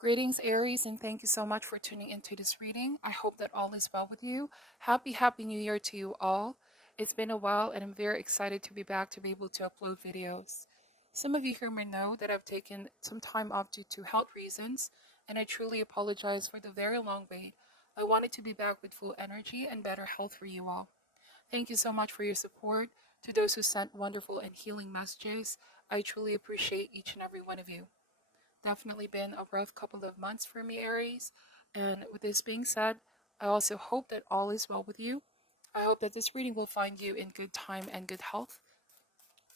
Greetings, Aries, and thank you so much for tuning into this reading. I hope that all is well with you. Happy New Year to you all. It's been a while, and I'm very excited to be back to be able to upload videos. Some of you here may know that I've taken some time off due to health reasons, and I truly apologize for the very long wait. I wanted to be back with full energy and better health for you all. Thank you so much for your support. To those who sent wonderful and healing messages, I truly appreciate each and every one of you. Definitely been a rough couple of months for me, Aries. And with this being said, I also hope that all is well with you. I hope that this reading will find you in good time and good health.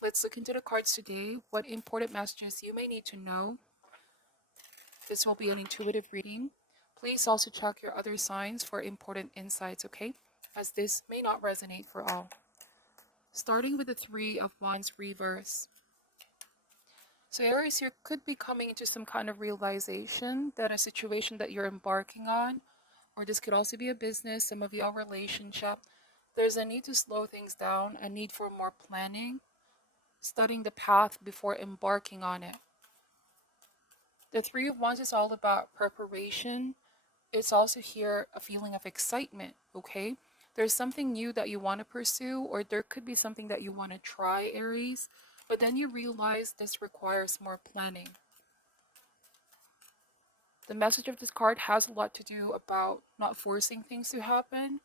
Let's look into the cards today. What important messages you may need to know. This will be an intuitive reading. Please also check your other signs for important insights, okay? As this may not resonate for all. Starting with the Three of Wands reverse. So Aries, you could be coming into some kind of realization that a situation that you're embarking on, or this could also be a business, some of you are relationship, there's a need to slow things down, a need for more planning, studying the path before embarking on it. The Three of Wands is all about preparation. It's also here a feeling of excitement, okay? There's something new that you want to pursue, or there could be something that you want to try, Aries, but then you realize this requires more planning. The message of this card has a lot to do about not forcing things to happen.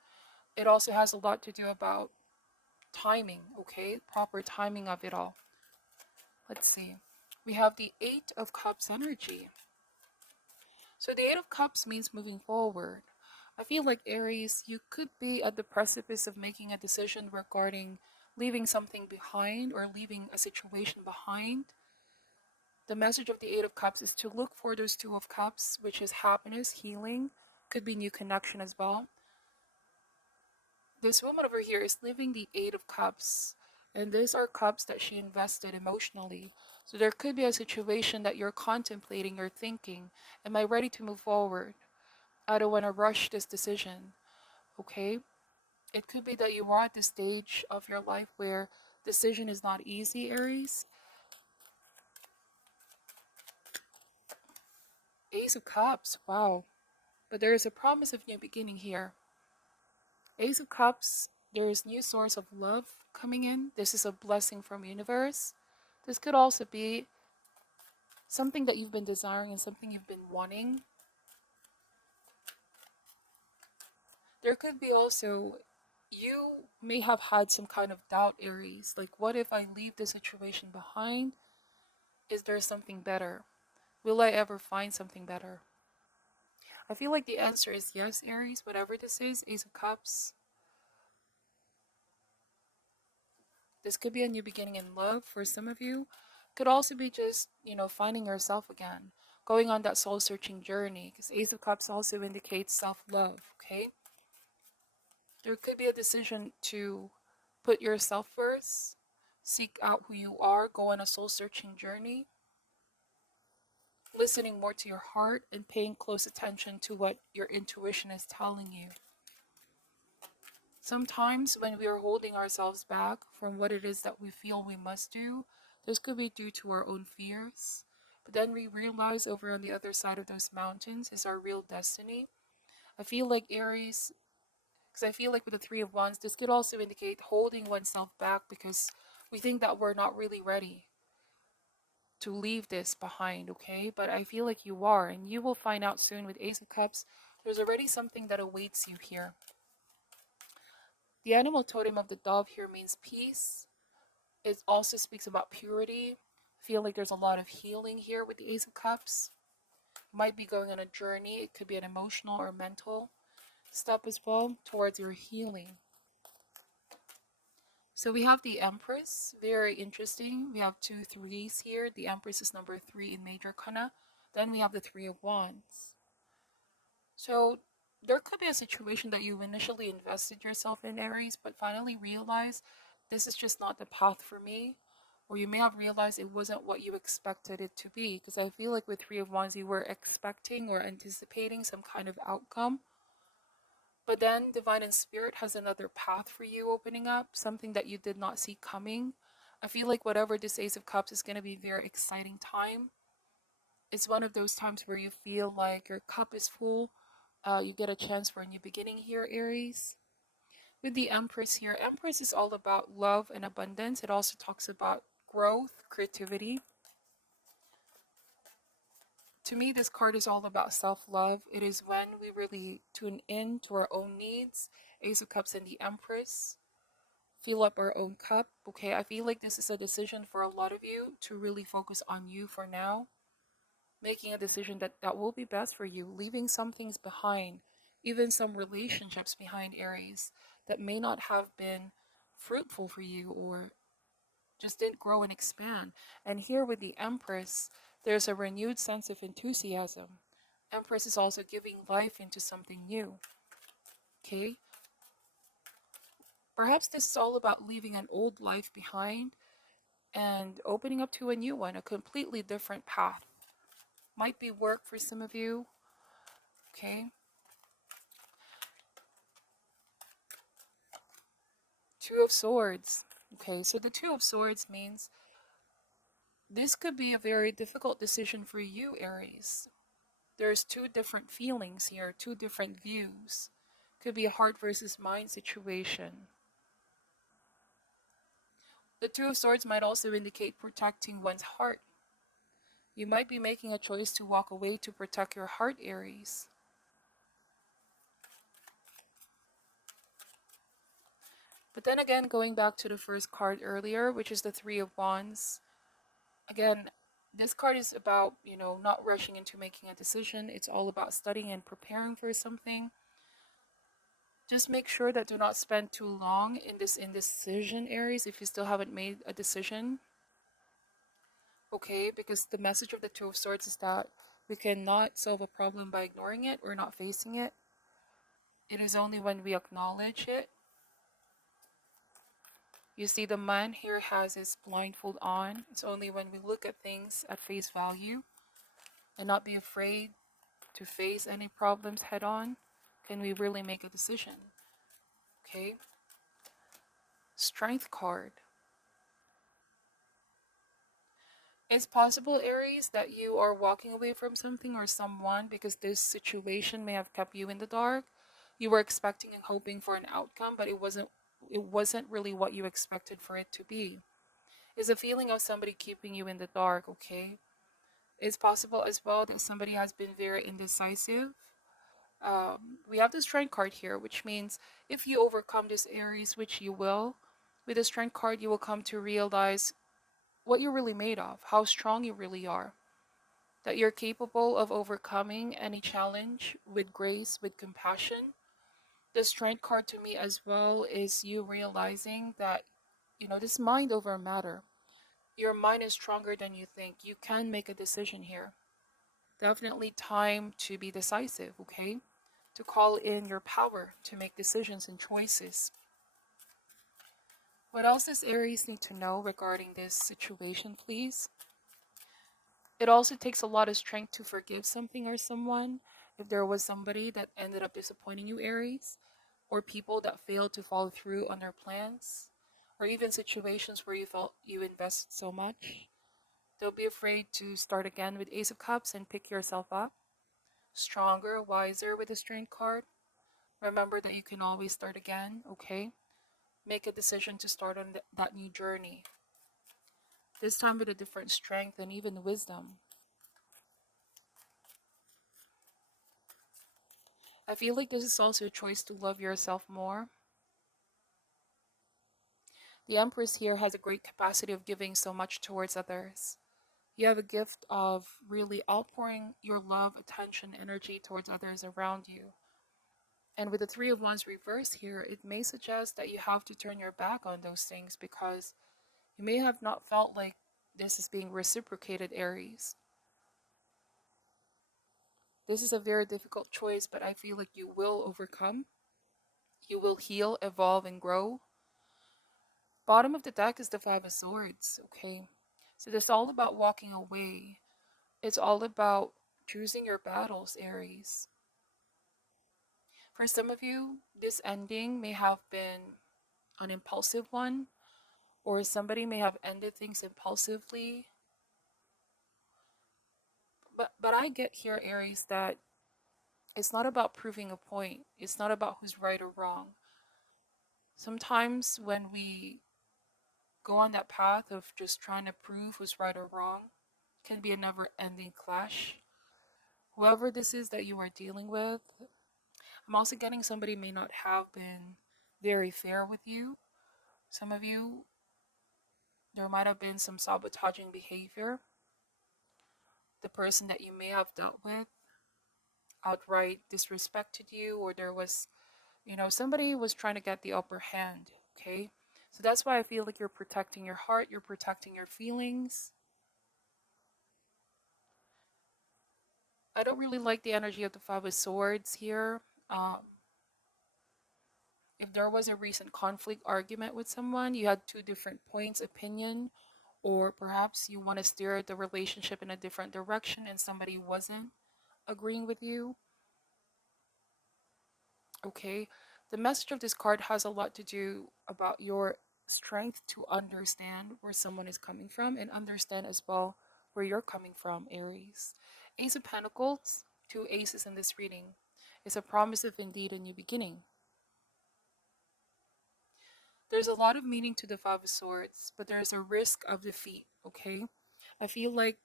It also has a lot to do about timing, okay? Proper timing of it all. Let's see. We have the Eight of Cups energy. So the Eight of Cups means moving forward. I feel like Aries, you could be at the precipice of making a decision regarding leaving something behind or leaving a situation behind. The message of the Eight of Cups is to look for those Two of Cups, which is happiness, healing, could be new connection as well. This woman over here is living the Eight of Cups, and these are cups that she invested emotionally. So there could be a situation that you're contemplating, you're thinking, am I ready to move forward? I don't want to rush this decision, okay? It could be that you are at the stage of your life where decision is not easy, Aries. Ace of Cups, wow. But there is a promise of new beginning here. Ace of Cups, there is new source of love coming in. This is a blessing from universe. This could also be something that you've been desiring and something you've been wanting. There could be also, you may have had some kind of doubt, Aries. Like, what if I leave the situation behind? Is there something better? Will I ever find something better? I feel like the answer is yes, Aries. Whatever this is, Ace of Cups. This could be a new beginning in love for some of you. Could also be just, finding yourself again, going on that soul searching journey. Because Ace of Cups also indicates self love, okay? There could be a decision to put yourself first, seek out who you are, go on a soul searching journey, listening more to your heart and paying close attention to what your intuition is telling you. Sometimes when we are holding ourselves back from what it is that we feel we must do, this could be due to our own fears. But then we realize over on the other side of those mountains is our real destiny. I feel like Aries, because I feel like with the Three of Wands, this could also indicate holding oneself back because we think that we're not really ready to leave this behind, okay? But I feel like you are, and you will find out soon with Ace of Cups. There's already something that awaits you here. The animal totem of the dove here means peace. It also speaks about purity. I feel like there's a lot of healing here with the Ace of Cups. You might be going on a journey. It could be an emotional or mental step as well towards your healing. So we have the Empress, very interesting. We have two threes here. The Empress is number 3 in Major Kana. Then we have the Three of Wands. So there could be a situation that you initially invested yourself in, Aries, but finally realized this is just not the path for me. Or you may have realized it wasn't what you expected it to be. Because I feel like with Three of Wands, you were expecting or anticipating some kind of outcome. But then Divine and Spirit has another path for you opening up, something that you did not see coming. I feel like whatever this Ace of Cups is going to be a very exciting time. It's one of those times where you feel like your cup is full. You get a chance for a new beginning here, Aries. With the Empress here, Empress is all about love and abundance. It also talks about growth, creativity. To me, this card is all about self love. It is when we really tune in to our own needs. Ace of Cups and the Empress. Fill up our own cup. Okay, I feel like this is a decision for a lot of you to really focus on you for now. Making a decision that will be best for you, leaving some things behind, even some relationships behind, Aries, that may not have been fruitful for you or just didn't grow and expand. And here with the Empress, there's a renewed sense of enthusiasm. Empress is also giving life into something new. Okay? Perhaps this is all about leaving an old life behind and opening up to a new one, a completely different path. Might be work for some of you. Okay? Two of Swords. Okay, so the Two of Swords means this could be a very difficult decision for you, Aries. There's two different feelings here, two different views. Could be a heart versus mind situation. The Two of Swords might also indicate protecting one's heart. You might be making a choice to walk away to protect your heart, Aries. But then again, going back to the first card earlier, which is the Three of Wands, again, this card is about, not rushing into making a decision. It's all about studying and preparing for something. Just make sure that do not spend too long in this indecision, Aries, if you still haven't made a decision. Okay, because the message of the Two of Swords is that we cannot solve a problem by ignoring it or not facing it. It is only when we acknowledge it. You see, the man here has his blindfold on. It's only when we look at things at face value and not be afraid to face any problems head on can we really make a decision. Okay? Strength card. It's possible, Aries, that you are walking away from something or someone because this situation may have kept you in the dark. You were expecting and hoping for an outcome, but it wasn't really what you expected for it to be. It's a feeling of somebody keeping you in the dark, okay? It's possible as well that somebody has been very indecisive. We have the strength card here, which means if you overcome this, Aries, which you will, with the strength card, you will come to realize what you're really made of, how strong you really are, that you're capable of overcoming any challenge with grace, with compassion. The strength card to me as well is you realizing that, this mind over matter. Your mind is stronger than you think. You can make a decision here. Definitely time to be decisive, okay? To call in your power to make decisions and choices. What else does Aries need to know regarding this situation, please? It also takes a lot of strength to forgive something or someone. If there was somebody that ended up disappointing you, Aries, or people that failed to follow through on their plans, or even situations where you felt you invested so much, don't be afraid to start again with Ace of Cups and pick yourself up. Stronger, wiser with the Strength card. Remember that you can always start again, okay? Make a decision to start on that new journey. This time with a different strength and even wisdom. I feel like this is also a choice to love yourself more. The Empress here has a great capacity of giving so much towards others. You have a gift of really outpouring your love, attention, energy towards others around you. And with the Three of Wands reverse here, it may suggest that you have to turn your back on those things because you may have not felt like this is being reciprocated, Aries. This is a very difficult choice, but I feel like you will overcome. You will heal, evolve, and grow. Bottom of the deck is the Five of Swords, okay? So this is all about walking away. It's all about choosing your battles, Aries. For some of you, this ending may have been an impulsive one, or somebody may have ended things impulsively. But I get here, Aries, that it's not about proving a point. It's not about who's right or wrong. Sometimes when we go on that path of just trying to prove who's right or wrong, can be a never-ending clash. Whoever this is that you are dealing with, I'm also getting somebody may not have been very fair with you. Some of you, there might have been some sabotaging behavior. The person that you may have dealt with outright disrespected you, or there was, somebody was trying to get the upper hand, okay? So that's why I feel like you're protecting your heart, you're protecting your feelings. I don't really like the energy of the Five of Swords here. Um, if there was a recent conflict argument with someone, you had two different points, opinion, or perhaps you want to steer the relationship in a different direction and somebody wasn't agreeing with you, okay? The message of this card has a lot to do about your strength to understand where someone is coming from and understand as well where you're coming from, Aries. Ace of Pentacles, two aces in this reading, is a promise of indeed a new beginning. There's a lot of meaning to the Five of Swords, but there's a risk of defeat, okay? I feel like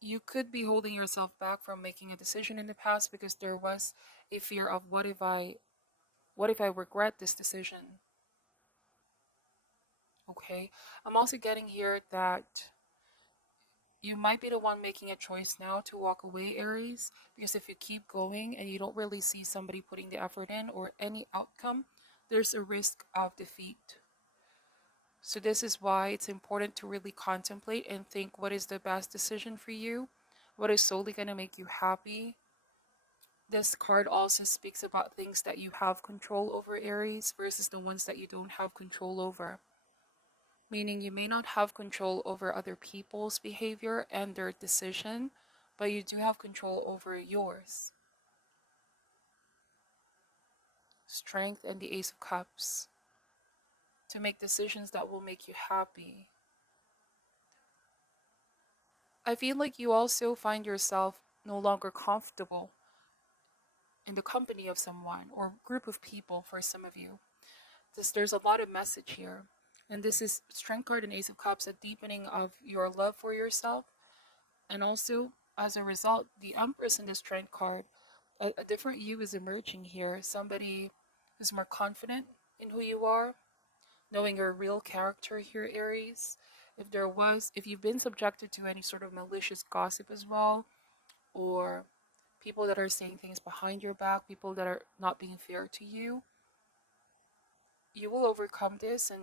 you could be holding yourself back from making a decision in the past because there was a fear of what if I regret this decision? Okay. I'm also getting here that you might be the one making a choice now to walk away, Aries, because if you keep going and you don't really see somebody putting the effort in or any outcome, there's a risk of defeat. So this is why it's important to really contemplate and think what is the best decision for you, what is solely going to make you happy. This card also speaks about things that you have control over, Aries, versus the ones that you don't have control over. Meaning you may not have control over other people's behavior and their decision, but you do have control over yours. Strength and the Ace of Cups. To make decisions that will make you happy. I feel like you also find yourself no longer comfortable in the company of someone or group of people for some of you. There's a lot of message here. And this is Strength card and Ace of Cups, a deepening of your love for yourself. And also, as a result, the Empress in this Strength card, a different you is emerging here. Somebody who's more confident in who you are, knowing your real character here, Aries. If you've been subjected to any sort of malicious gossip as well, or people that are saying things behind your back, people that are not being fair to you, you will overcome this and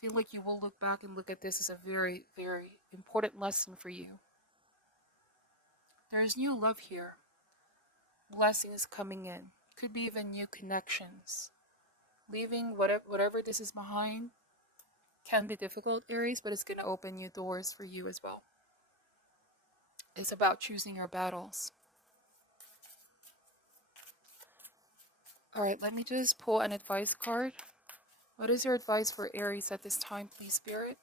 feel like you will look back and look at this as a very, very important lesson for you. There is new love here. Blessings coming in. Could be even new connections. Leaving whatever this is behind can be difficult, Aries, but it's going to open new doors for you as well. It's about choosing your battles. All right, let me just pull an advice card. What is your advice for Aries at this time, please, Spirit?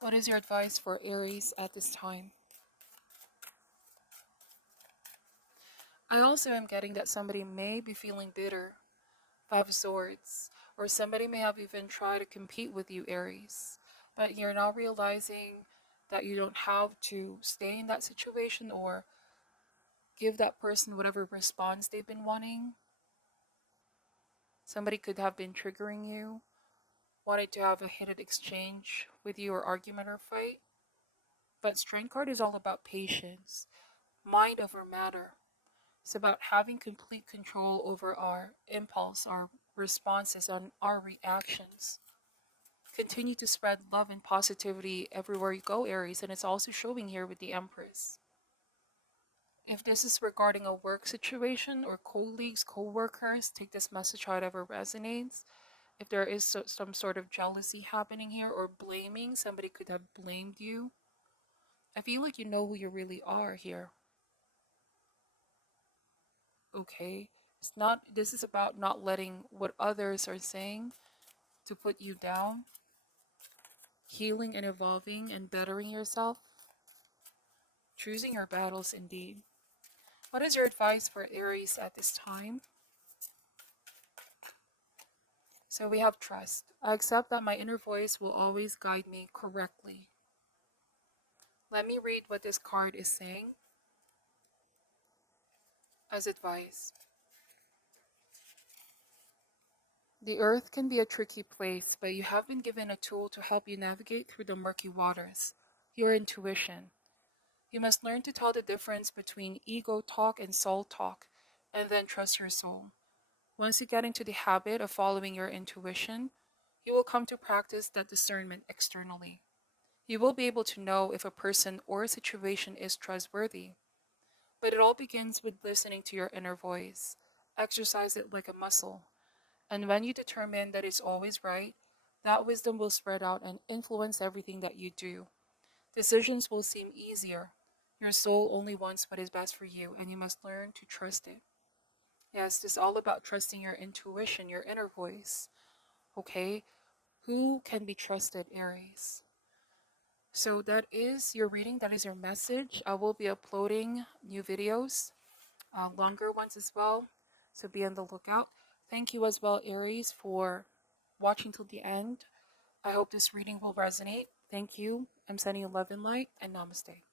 What is your advice for Aries at this time? I also am getting that somebody may be feeling bitter. Five of Swords. Or somebody may have even tried to compete with you, Aries. But you're now realizing that you don't have to stay in that situation or give that person whatever response they've been wanting. Somebody could have been triggering you, wanting to have a heated exchange with you or argument or fight. But Strength card is all about patience, mind over matter. It's about having complete control over our impulse, our responses, and our reactions. Continue to spread love and positivity everywhere you go, Aries, and it's also showing here with the Empress. If this is regarding a work situation or colleagues, co-workers, take this message however resonates. If there is some sort of jealousy happening here or blaming, somebody could have blamed you. I feel like you know who you really are here. Okay? This is about not letting what others are saying to put you down. healing and evolving and bettering yourself, choosing your battles indeed. What is your advice for Aries at this time? So we have trust. I accept that my inner voice will always guide me correctly. Let me read what this card is saying as advice. The earth can be a tricky place, but you have been given a tool to help you navigate through the murky waters: your intuition. You must learn to tell the difference between ego talk and soul talk, and then trust your soul. Once you get into the habit of following your intuition, you will come to practice that discernment externally. You will be able to know if a person or a situation is trustworthy. But it all begins with listening to your inner voice. Exercise it like a muscle. And when you determine that it's always right, that wisdom will spread out and influence everything that you do. Decisions will seem easier. Your soul only wants what is best for you, and you must learn to trust it. Yes, this is all about trusting your intuition, your inner voice. Okay? Who can be trusted, Aries? So that is your reading, that is your message. I will be uploading new videos, longer ones as well. So be on the lookout. Thank you as well, Aries, for watching till the end. I hope this reading will resonate. Thank you. I'm sending you love and light, and namaste.